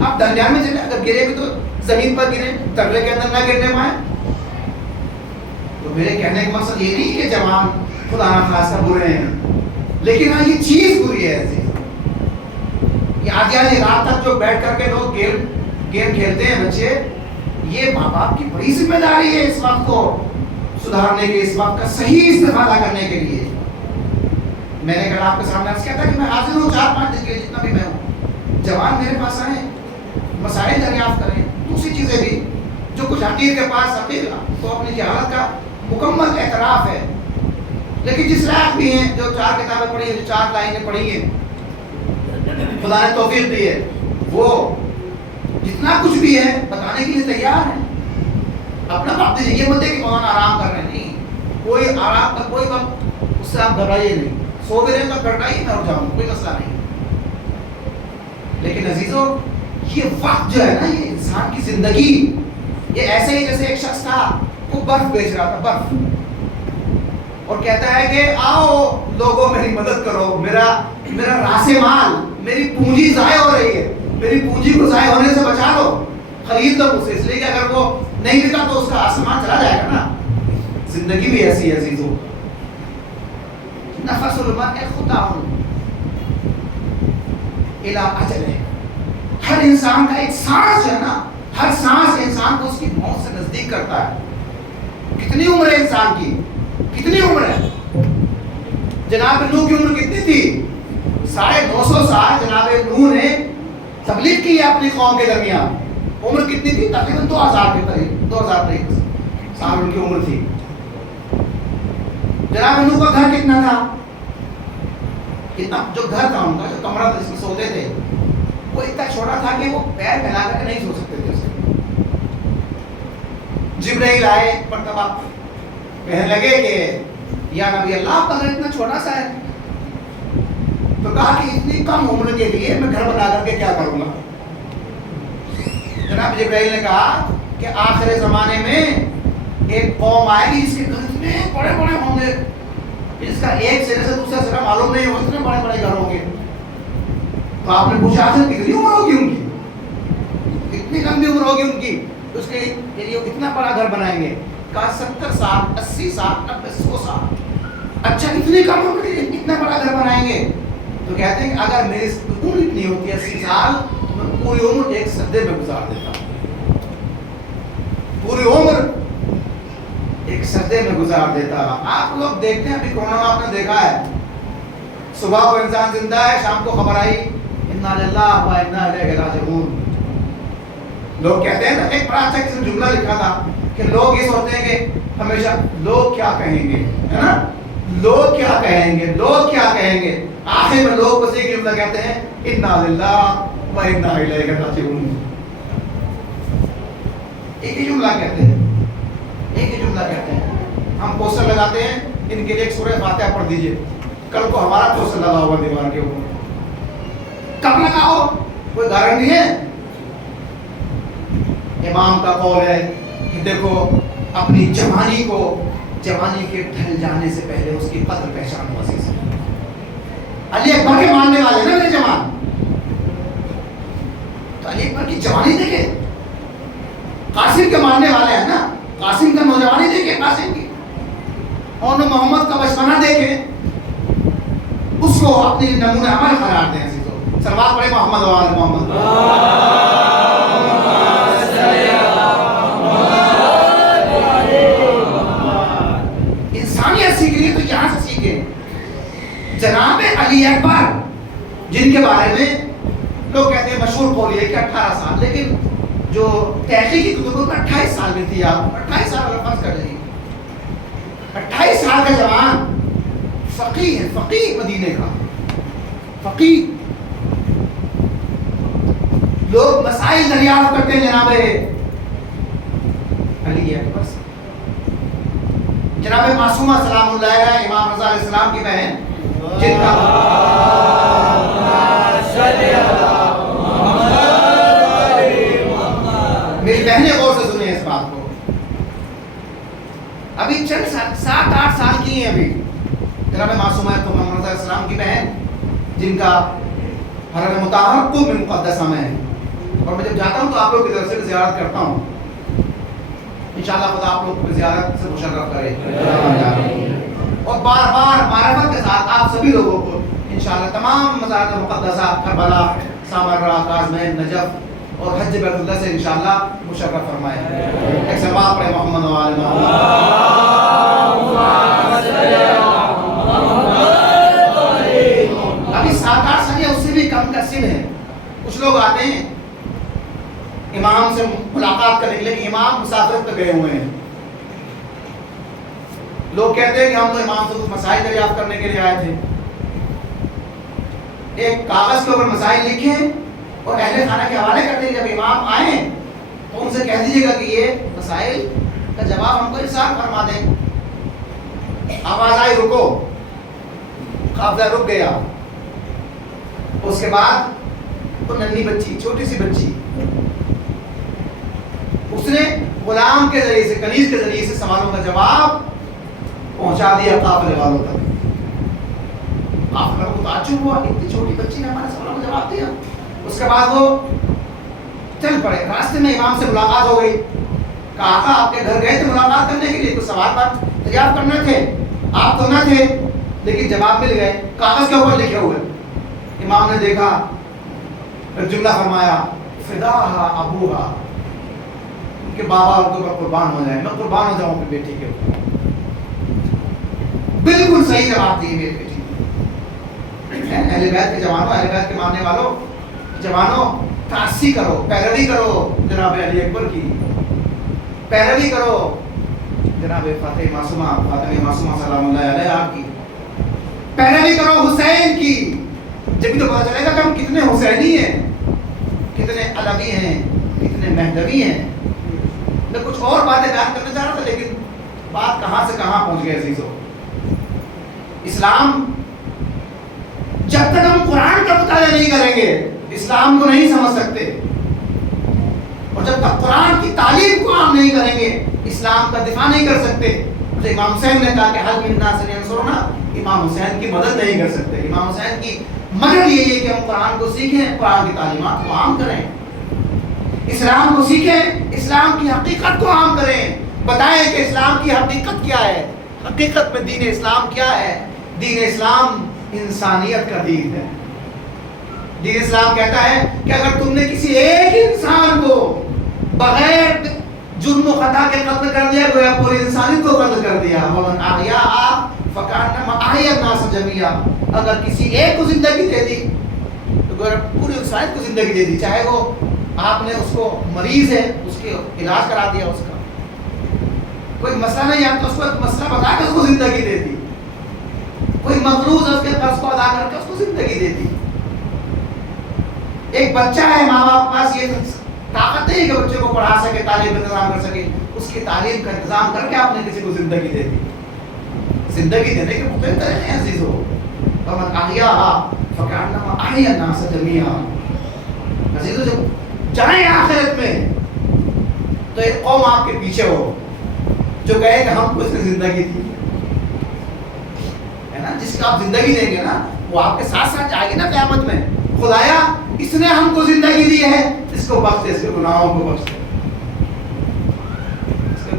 آپ درمیان میں چلیں، اگر گرے بھی تو زمین پر گریں، ترلے کے اندر نہ گرنے پائیں۔ تو میرے کہنے کا مقصد یہ نہیں کہ جوان خدا نخواستہ برے ہیں، لیکن ہاں یہ چیز بری ہے ایسی، یہ آدھی رات تک جو بیٹھ کر کے لوگ گیم کھیلتے ہیں بچے، یہ ماں باپ کی بڑی ذمہ داری ہے اس وقت کو سدھارنے کے، اس وقت کا صحیح استفادہ کرنے کے لیے۔ میں نے کل آپ کے سامنے عرض کیا تھا کہ میں حاضر ہوں 4-5 دن کے لیے، جتنا بھی میں ہوں، جوان میرے پاس آئیں، مسائل دریافت کریں، دوسری چیزیں بھی، جو کچھ حقیر کے پاس حقیر تو اپنی جہالت کا مکمل اعتراف ہے، لیکن جس لائق بھی ہیں، جو 4 کتابیں پڑھی ہیں، جو 4 لائنیں پڑھی ہیں، خدا نے توفیق دی ہے، وہ جتنا کچھ بھی ہے بتانے کے لیے تیار ہیں۔ اپنا وقت دیجیے، یہ مت ہے کہ مولانا آرام کر رہے ہیں، نہیں، کوئی آرام کا کوئی وقت اس سے آپ گھبرائیے نہیں، سو بھی رہے تو گھبرائیے، میں اٹھ جاؤں، کوئی مسئلہ نہیں۔ لیکن عزیزوں یہ وقت جو ہے نا، یہ انسان کی زندگی، یہ ایسے ہی جیسے ایک شخص تھا، وہ برف بیچ رہا تھا، برف، اور کہتا ہے کہ آؤ لوگوں میری مدد کرو، میرا راس مال، میری پونجی ضائع ہو رہی ہے، میری پونجی کو ضائع ہونے سے بچا لو، خرید لو اسے، اس لیے کہ اگر وہ نہیں بکا تو اس کا آسمان چلا جائے گا نا۔ زندگی بھی ایسی ہے عزیزوں، نفس المرء خداع الی اجلہ، ہر انسان کا ایک سانس ہے نا، ہر سانس انسان کو اس کی موت سے نزدیک کرتا ہے۔ کتنی عمر ہے انسان کی، کتنی عمر ہے؟ جناب نوح کی عمر کتنی تھی؟ 950 سال جناب نوح نے تبلیغ کی ہے اپنی قوم کے درمیان، عمر کتنی تھی؟ تقریباً 2000 کے قریب، 2023 سال ان کی عمر تھی۔ جناب نوح کا گھر کتنا تھا؟ کتنا جو گھر تھا ان کا، جو کمرہ تھا جس میں سوتے تھے، وہ اتنا چھوٹا تھا کہ وہ پیر پھیلا کر نہیں سو سکتے تھے اس میں۔ جبرائیل آئے مرتبہ، کہنے لگے کہ یا نبی اللہ آپ کا گھر اتنا چھوٹا سا ہے، تو کہا کہ اتنی کم عمر کے لیے میں گھر بنا کر کے کیا کروں گا؟ جناب جبرائیل نے کہا کہ آخر زمانے میں ایک قوم آئے گی جس کے گھر اتنے بڑے بڑے ہوں گے، جس کا ایک سرے سے دوسرا سرا معلوم نہیں ہو، اتنے بڑے بڑے گھر ہوں گے۔ تو آپ نے پوچھا آخر کتنی عمر ہوگی ان کی، اتنی لمبی عمر ہوگی ان کی، اس کے لیے وہ کتنا بڑا گھر بنائیں گے؟ کہا 70 سال، 80 سال، 90، 100 سال۔ اچھا اتنی کم عمر کے لیے اتنا بڑا گھر بنائیں گے؟ تو کہتے ہیں کہ اگر میری عمر اتنی ہوتی ہے 80 سال، تو میں پوری عمر ایک سجدے میں گزار دیتا ہوں، پوری عمر ایک سجدے میں گزار دیتا۔ آپ لوگ دیکھتے ہیں ابھی کورونا میں آپ نے دیکھا ہے، صبح کو انسان زندہ ہے، شام کو خبر آئی انا للہ و انا الیہ راجعون۔ لوگ کہتے ہیں نا، ایک بڑا اچھا کسی نے جملہ لکھا تھا کہ لوگ یہ سوچتے ہیں کہ ہمیشہ لوگ کیا کہیں گے، ہے نا، لوگ کیا کہیں گے، لوگ کیا کہیں گے، آخر میں لوگ بس ایک جملہ کہتے ہیں انا للہ و انا الیہ راجعون۔ ایک ہی جملہ کہتے ہیں، ایک ہی جملہ کہتے ہیں۔ ہم پوسٹر لگاتے ہیں، ان کے لیے ایک سورہ فاتحہ پڑھ دیجئے، کل کو ہمارا پوسٹر لگا ہوگا دیوار کے اوپر، کب لگاؤ کوئی گارنٹی ہے؟ امام کا قول ہے کہ دیکھو اپنی جوانی کو، جوانی کے ڈھل جانے سے پہلے اس کی قدر پہچانو عزیز۔ علی اکبر کے ماننے والے نا میرے جوان، تو علی اکبر کی جوانی دیکھے، قاسم کے ماننے والے ہیں نا. قاسم کا نوجوانی دیکھیں, قاسم کی, اور محمد کا بچپنا دیکھیں, اس کو اپنی نمونہ عمل قرار دیں. سلوات پڑھے محمد و آل محمد. انسانیت سیکھ لیے تو یہاں سے سیکھے. جناب علی اکبر جن کے بارے میں لوگ کہتے ہیں مشہور قول ہے کہ 18 سال, لیکن جو تحقیقی کتبوں میں 28 سال میں تھی. آپ 28 سال اگر فرض کر لیجیے, 28 سال کا جوان فقیہ ہے, فقیہ مدینے کا فقیہ. لوگ مسائل دریافت کرتے ہیں جناب علی اکبر سے. جناب معصومہ سلام اللہ علیہ, امام رضا علیہ السلام کی بہن, جن کا میری بہنیں غور سے سنیں اس بات کو. ابھی چند سال 7-8 سال کی ہیں ابھی. جناب معصومہ تو محمد رضا علیہ السلام کی بہن, جن کا حرم مطہر قم مقدسہ میں ہے. اور میں جب جاتا ہوں تو آپ لوگ کی طرف سے زیارت کرتا ہوں. انشاءاللہ خدا آپ لوگ کو زیارت سے مشرف کرے, اور بار بار معرفت کے ساتھ آپ سبھی لوگوں کو انشاءاللہ تمام مزارات مقدسہ کربلا, سامرہ, کاظمین, نجف اور حج بیت اللہ سے انشاءاللہ مشرف فرمائے. ایک سلوات پڑھے محمد و آل محمد. ابھی 7-8 سال یا اس سے بھی کم کا سن ہے. کچھ لوگ آتے ہیں امام سے ملاقات کرنے کے لیے, کہ امام مسافرت پہ گئے ہوئے ہیں. لوگ کہتے ہیں کہ ہم تو امام سے کچھ مسائل دریافت کرنے کے لیے آئے تھے. ایک کاغذ کے اوپر مسائل لکھیں اور اہل خانہ کے حوالے کر دیں. جب امام آئیں تو ان سے کہہ دیجیے گا کہ یہ مسائل کا جواب ہم کو ارسال فرما دیں. آواز آئی رکو, قافلہ رک گیا. اس کے بعد وہ ننھی بچی, چھوٹی سی بچی, اس نے غلام کے ذریعے سے, کنیز کے ذریعے سے سوالوں کا جواب پہنچا دیا قافلے والوں تک. قافلے کو تعجب ہوا, اتنی چھوٹی بچی نے ہمارے سوالوں کا جواب دیا. اس کے بعد وہ چل پڑے. راستے میں امام سے ملاقات ہو گئی. کہا آقا آپ کے گھر گئے تھے ملاقات کرنے کے لیے, کچھ سوال پر دریافت کرنے تھے, آپ تو نہ تھے, لیکن جواب مل گئے کاغذ کے اوپر لکھے ہوئے. امام نے دیکھا, پھر جملہ فرمایا فداہا ابوہا, کہ بابا ان کے اوپر قربان ہو جائے, میں قربان ہو جاؤں اپنی بیٹی کے اوپر. بالکل صحیح جواب دیے میری بیٹی. اہل بیت کے جوانوں, اہل بیت کے ماننے والوں, جوانوں تاسی کرو, پیروی کرو جناب علی اکبر کی, پیروی کرو جناب فاطمہ معصومہ سلام اللہ علیہا کی, پیروی کرو حسین کی. جبھی تو پتا چلے گا کہ ہم کتنے حسینی ہیں, کتنے علوی ہیں, کتنے مہدوی ہیں. میں کچھ اور باتیں بیان کرنا چاہ رہا تھا, لیکن بات کہاں سے کہاں پہنچ گئے عزیزو. اسلام جب تک ہم قرآن کا مطالعہ نہیں کریں گے اسلام کو نہیں سمجھ سکتے, اور جب تک قرآن کی تعلیم کو عام نہیں کریں گے اسلام کا دفاع نہیں کر سکتے. تو امام حسین نے کہا کہ حل من الناس ینصرنا, امام حسین کی مدد نہیں کر سکتے. امام حسین کی مدد یہی ہے کہ ہم قرآن کو سیکھیں, قرآن کی تعلیمات کو عام کریں, اسلام کو سیکھیں, اسلام کی حقیقت کو عام کریں, بتائیں کہ اسلام کی حقیقت کیا ہے. حقیقت میں دین اسلام کیا ہے؟ دین اسلام انسانیت کا دین ہے. دین اسلام کہتا ہے کہ اگر تم نے کسی ایک انسان کو بغیر جرم و خطا کے قتل کر دیا, گویا پوری انسانیت کو قتل کر دیا. ومن احیاها فکانما احیا الناس جميعا, اگر کسی ایک کو زندگی دے دی تو گویا پوری انسانیت کو زندگی دے دی. چاہے وہ آپ نے اس کو مریض ہے اس کے علاج کرا دیا, اس کا کوئی مسئلہ نہیں آتا, اس کو ایک مسئلہ بتا کے اس کو زندگی دے دی, کوئی مقروض ہے اس کے قرض کو ادا کر کے اس کو زندگی دے دی. ایک بچہ ہے, ماں باپ کے پاس یہ طاقت نہیں کہ بچے کو پڑھا سکے, تعلیم کا انتظام کر سکے, اس کی تعلیم کا انتظام کر کے آپ نے کسی کو زندگی دے دی. زندگی دینے کے مختلف طریقے ہیں عزیزو. فمن احیاها فکانما احیا الناس جميعا. عزیزو جب جائیں آخرت میں تو ایک قوم آپ کے پیچھے ہو جو کہے کہ ہم کو اس نے زندگی دی ہے نا, جس کا آپ زندگی دیں گے نا وہ آپ کے ساتھ ساتھ جائے گی نا قیامت میں. خدایا اس نے ہم کو زندگی دی ہے, اس کو بخش دے, اس کے گناہوں کو بخش دے.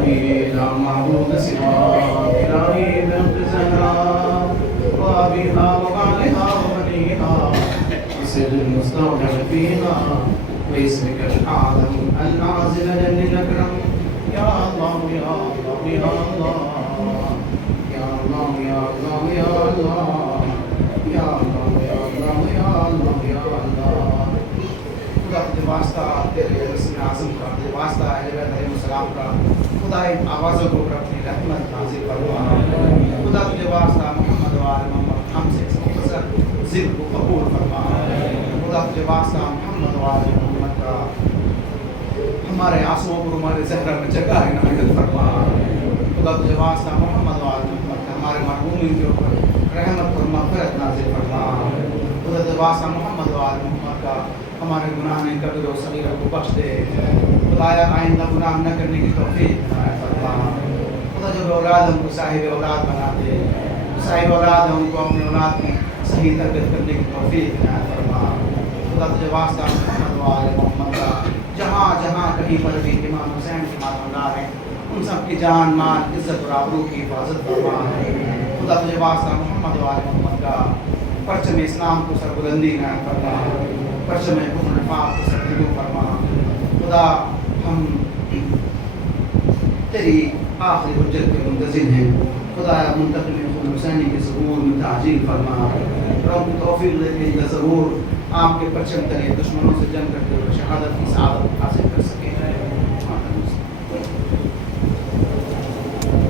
إلهي لا معبود سواك إلهي بنت زهراء وأبيها وبعلها وبنيها بسر المستودع فيها واسمك الأعظم النازل جل الأكرم يا الله يا الله يا الله يا الله يا الله يا الله يا الله يا الله يا الله يا الله خدا تجھے واسطہ تیرے اسم اعظم کا تجھے واسطہ اہل بیت علیہ السلام کا خدا ان آوازوں کو پر اپنی رحمت نازل فرما خدا تجھے واسطہ محمد و آل محمد ہم سے اس مختصر ذکر کو قبول فرما خدا تجھے واسطہ محمد و آل محمد کا ہمارے آنسوؤں پر ہمارے زہرہ میں جگہ عنایت فرما خدا تجھے واسطہ محمد و آل محمد کا ہمارے مرحومین کے اوپر رحمت اور مغفرت نازل فرما خدا تجھے واسطہ محمد و آل محمد کا ہمارے گناہ نے کبیر و صغیرہ کو بخش دے خدایا آئندہ گناہ نہ کرنے کی توفیق عنایت فرما خدا جو اولاد ہم کو صاحب اولاد بنا دے صاحب اولاد ہم کو اپنے اولاد کی صحیح تربیت کرنے کی توفیق عنایت فرما خدا تجھے واسطہ محمد و آل محمد کا جہاں جہاں کہیں پر بھی امام حسین کے ماتمدار ہیں ان سب کی جان مال عزت اور آبرو کی حفاظت فرما خدا تجھے واسطہ محمد و آل محمد کا پرچم اسلام کو سربلندی عنایت فرما پرچم کفر نفاق کو سربلندی فرما خدا ہم تیری آخری حجت کے منتظر ہیں خدا منتقل خون حسینی کے ظہور میں تعجیل فرما رب توفیق دے کے ظہور آپ کے پرچم تلے دشمنوں سے جنگ کرتے ہوئے شہادت کی سعادت حاصل کر سکتے